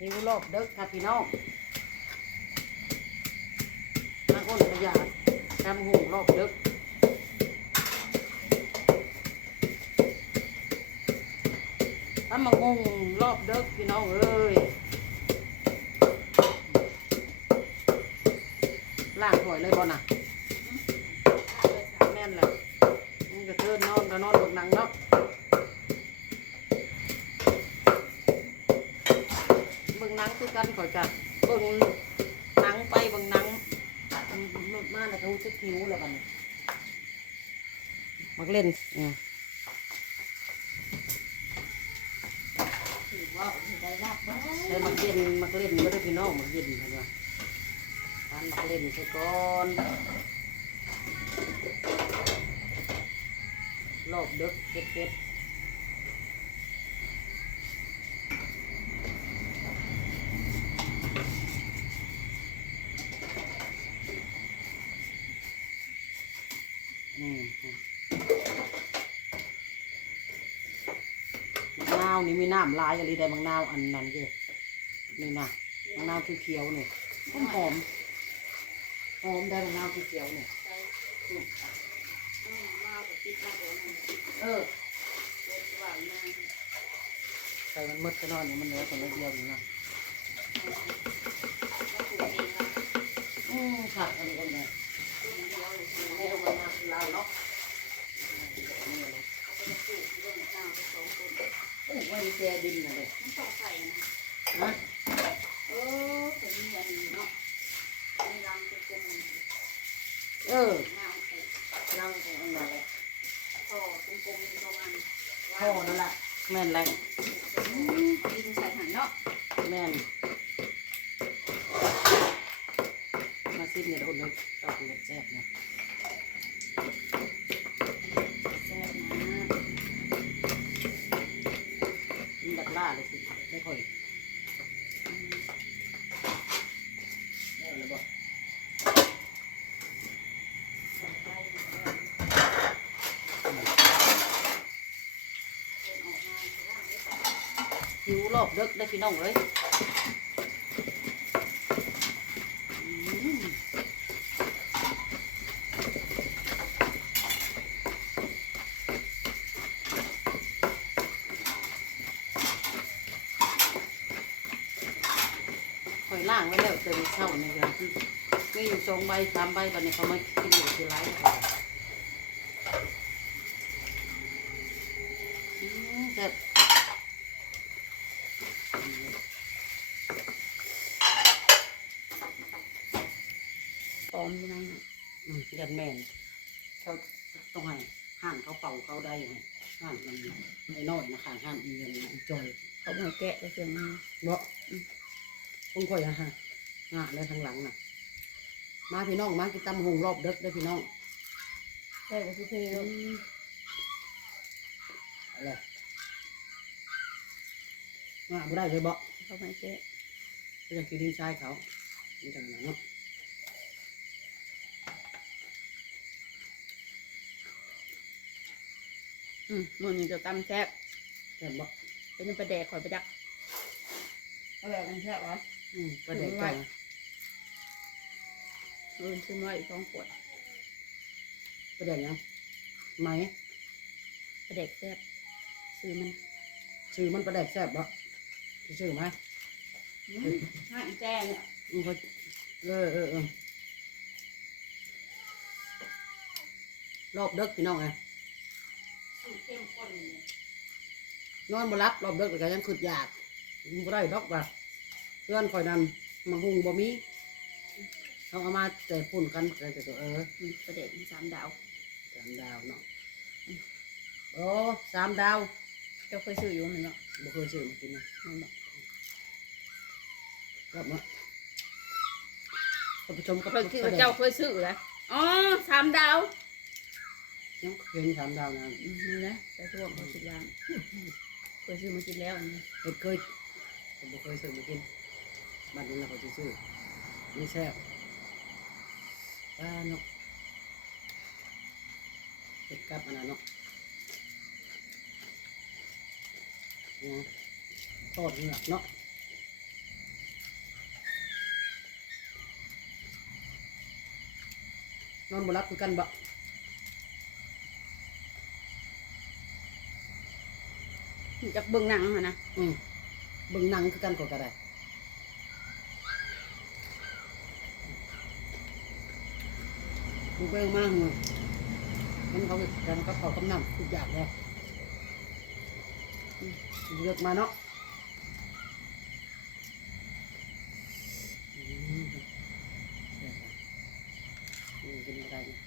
หิวรอบเด็กค่ะพี่น้องนักอ้นขยะแคมหุงรอบเด็กถ้ามางงรอบเด็กพี่น้องเอ้ยล่างถอยเลยบ่น่ะแม่นแหละมันก็เทินนอนก็นอนบนหนังเนาะ เบิ่ งหนังคือกันข่อยจ้ะเบิ่งหนังไปเบิ่งหนังมันมันมาก็รู้สึกหิวแล้วบันมักเล่นอืมถือมักเล่นมักเล่นบ่ได้พี่น้องมักเล่นเห็นว่าทานมักเล่นไปก่อนรอบเดึกเก็ดเก็ดอืม มะนาวนี่มีน้ำลายอะไรได้บางนาวอันนั้นเด้นี่นะบางนาวเขียวๆนี่หอมหอมหอมได้บางนาวเขียวๆนี่ใส่อืมมาไปติดมาโดนนั่นแหละเออใส่มันหมดก็นอนนี่มันเหลือคนละเดียวนี่นะองนะอืมผักอันนี้อันนี้ต้นเดียวเลยคือให้เอามามาลาเนาะนี่เลย เขาจะปลูกเรื่องข้าวไปสองต้ นปลูกไว้ในแจดินนะเลยมันต้องใส่นะฮะเออเป็นเงินเนาะในรังจะเป็นเอองามปลูกนั่งอันนั้นแหละท่อตรงกลมตรงอันพ่อนั่นแหละแม่นแหละอืมดินใส่หันเนาะแม่นมาซิมเนี่ยโดนเลยตอกเลยแซ่บนะ แซ่บนะ มันดักล่าเลยสิไม่ค่อย อืม ได้เลยบ่ ใส่ไปแล้ว อืม เดินออกมาข้างล่างเลย หิวรอบเด็กได้พี่น้องเลยอืมข่อยล่างไว้แล้วเจอเช้านี่ก็คือมีอยู่สองใบสามใบตอนนี้เขาไมากินอยู่ที่ไรแล้วอืมแต่บ ตอมอยู่นั่นน่ะ อืม ยันแม่นเขาต้องให้ห่านเขาเป่าเขาได้ไงห่านมันไอ้น้อยนะค่ะห่านอีเงินอีจอยเขาไม่แกะได้เสียงมาเนาะคงค่อยอะฮะงาเลยทางหลังน่ะ มาพี่น้องมากินตำหงรอบเด็กได้อพี่น้องแกะก็คือเพลอืมอะไรมาบ่ได้เลยบ่เขาไม่แกะก็จะกินดินทรายเขานี่จังนั้นเนาะ อืมมันนี่จะตำแซ่บแซ่บบ่เป็นยังประแดกข่อยประจักเอาแบบนั้นแซ่บเหรออืมประเด็กถึงไว้จังเออซื้อมาอีกสองขวดประเด็กยังไหมประแดกแซ่บซื้อมันชื่อมันประเด็กแซ่บบ่ชื่อไหมห้าอีแจ้งเนี่ยอืมเขาเออเออเออรอบเด็กพี่น้องไง สูตรเข้มข้นเนี่ยนอนบ่รับรอบเด็กแต่ก็ยังขึ้นอยากบ่ได้ดอกว่าเพื่อนคอยนั่นมาหุงบ่มีเขาเอามาแต่ปุ่นกันแต่แต่ตัวเอออืมประแดกมีสามดาวสามดาวเนาะโอ้สามดาวเจ้าเคยซื้ออยู่มั้ยเนาะบ่เคยซื้อมากินนะมันบอกรับเนาะท่านผู้ชมก็เคยซื้อเจ้าเคยซื้อเลยอ๋อสามดาว ยังเคยนสามดาวนะอืนี่นะแต่ทุตันเขาสิบล้านเคยซื้อมากินแล้วนนี้เห็ดเคยผมเคยซื้อมากินบ้านนี้เราเขาจซื้อนี่แซ่บปลานกเห็ดกับอานนั้นเนานทอดเหงือกเนาะนอนบนรับคือกันบ่ จากเบิ่งหนังหั่นนะอืมเบิ่งหนังคือกันก็ก็ได้ดูไปมากเลยมันเขากันก็เขากำนำทุกอย่างเลยเลือกมาเนาะอืมอืมเป็นอะไรเนี่ย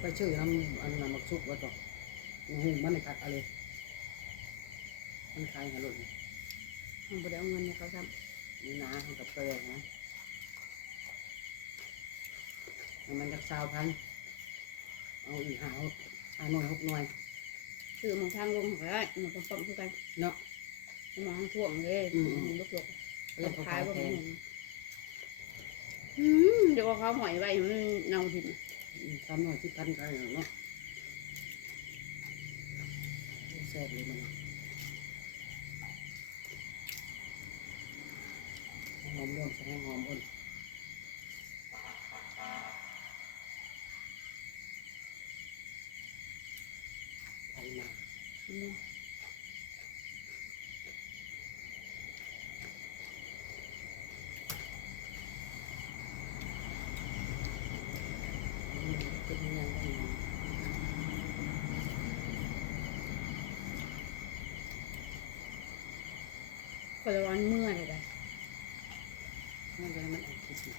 ไปชื่อทำอันนั้นมักซุกไว้ก่อนหูมันในคัดอะไรมันขายหาหลุดมันบ่ได้เอาเงินให้เขาทนี่นะมันกับเปรย์นะแล้วมันจากสาวพันเอาอีกหาเอาหาหน่อยหกหน่วยำซื้อหมองทางลงก็ได้มันก็ปั๊มคือกันเนาะหมองทางท่วงเลยอืมมันลุกเรียๆกเขาขาขายยบ่แพมีงเงินอืมเดี๋ยวเอาเขาหอยไว้มันเน่าทิ่มอืม สามหน่วยที่พันกันเนาะแซ่บเลยมันหอมเรื่องใช้หอมอ่อนไปมา อืม อืมเป็นยังไงบ้าง คนละวันเมื่อเลยได้นั่นก็มันอัดคิดอยู่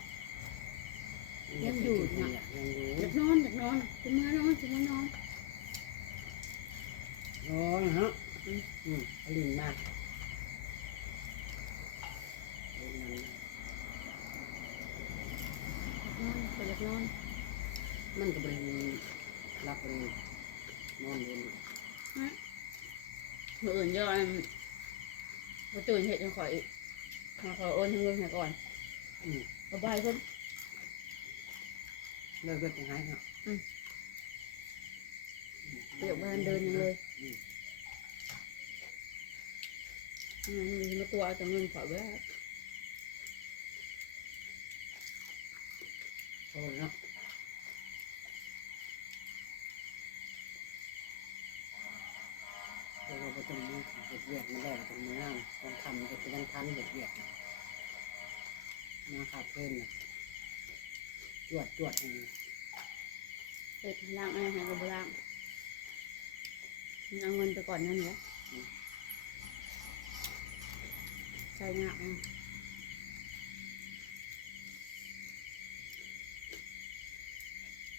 ยังอยู่นะนะยังอยู่อยากนอนอยากนอนจะเมื่อนอนจะเมื่อนอนร้อนฮะอืมอืมอลินมากเอานั่นนอนก็อยากนอน มันก็บริรับเลยนอนเลยเมื่ออื่นย่อน พอตื่นเห็ดจะขอยมาขอโอนเงินให้ก่อนอืม สบายเพิ่น เลิกเลิกยังไงครับเดี๋ยวบ้านเดินยังเลยอืมอืมมีมาตัวเอาแต่เงินขอยไว้แล้วโอ้ยเนาะเพราะว่าประตูนี้เด็ดเวียดมันได้ตรงนี้นะตอนทำมันก็จะยังทันเด็ดเวียดนะมาขาดเพิ่นนะจวดจวดอย่างนี้เห็ดล้างอะไรให้ก็บ่ล้างมันเอาเงินไปก่อนนั่นแหละใช่งะอะ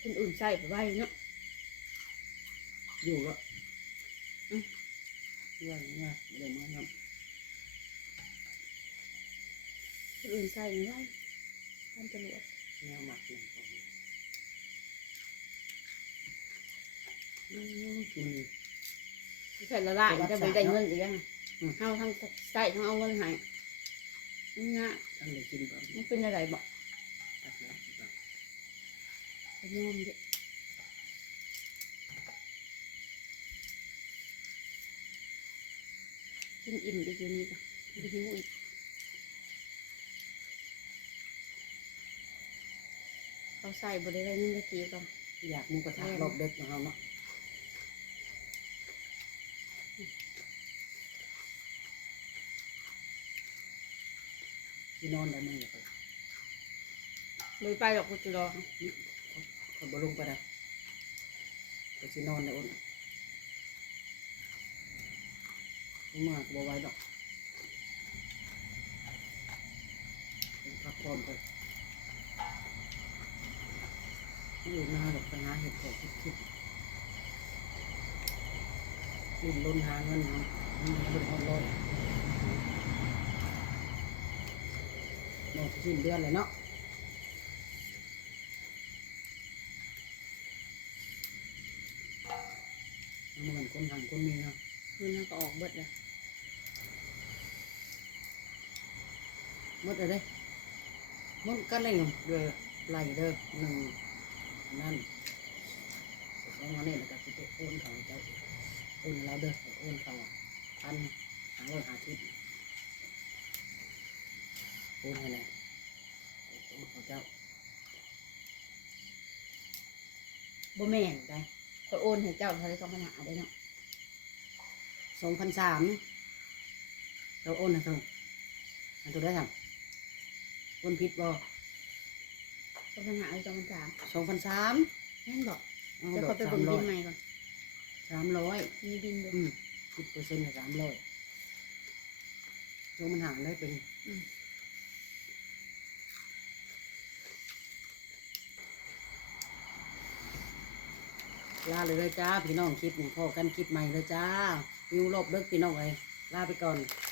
คนอื่นใส่ไปไว้เนาะอยู่แล้วอืมเรื่องเนี้ยเดี๋ยวมาครับคน อื่นใส่ไม่ไว้ท่านตำรวจแนวหมักหนึ่งคนอืมกิน ใส่ละลายจะไปได้เงินอีกยังอืมเอาทั้งใส่ทั้งเอาเงินให้นี่นะท่านเลยกินแบบมันเป็นอะไรบอกตัดแล้วตัดไปยอมเด็กินอิ่มอีกอยู่นี่ก็ไปหิวอีกเอา ใส่บริเวณนี้ตะกี้ก่อนอยากหมูกระทะรอบเด็กของเราเนาะที่นอนได้มั้งเนี่ยเลยไปหรอกกูจะรอคนบลงไปได้ไปที่นอนได้อุ่นเมื่อก็บไหว้ดอกเป็นพักผ่อนไป อยู่หน้าดอกไปหาเห็ดแผลคิดคิดรุ่นล้นหาเงินหาเงินบริหารร้อยหมดสิ้นเดือนเลยเนาะมันเหมือนคนหันคนมีเนาะเงินเขาก็ออกเบิดเลยหมดเลยเด้หมดกันเลยเด้อไหลเด้อหนึ่ง นั่นของอันนี้แล้วก็สิไปโอนเขาเจ้าโอนเราเด้อโอนเขาพันหาร้อยหาทิพโอนให้แน่โอนเขาเจ้าบ่แม่นได้คอยโอนให้เจ้าเท่าไรสองพันหาได้เนาะสองพันสามเราโอนให้เท่าอันตัวได้ทำโอนผิดบ่ สองพันหาหรือสองพันสามสองพันสามแม่นบอกเอาเดี๋ยวดขออกไปเบิ่งบิสามร้อนยใหม่ก่อนสามร้อยมีบินอยู่อืมสิบเปอร์เซ็นต์กับสามร้อยลงมันห่างได้เป็นอืมลาเลยเลยจ้าพี่น้องคลิปนี่พอกันคลิปใหม่เลยจ้าวิวรอบเลิกพี่น้องเลยลาไปก่อนส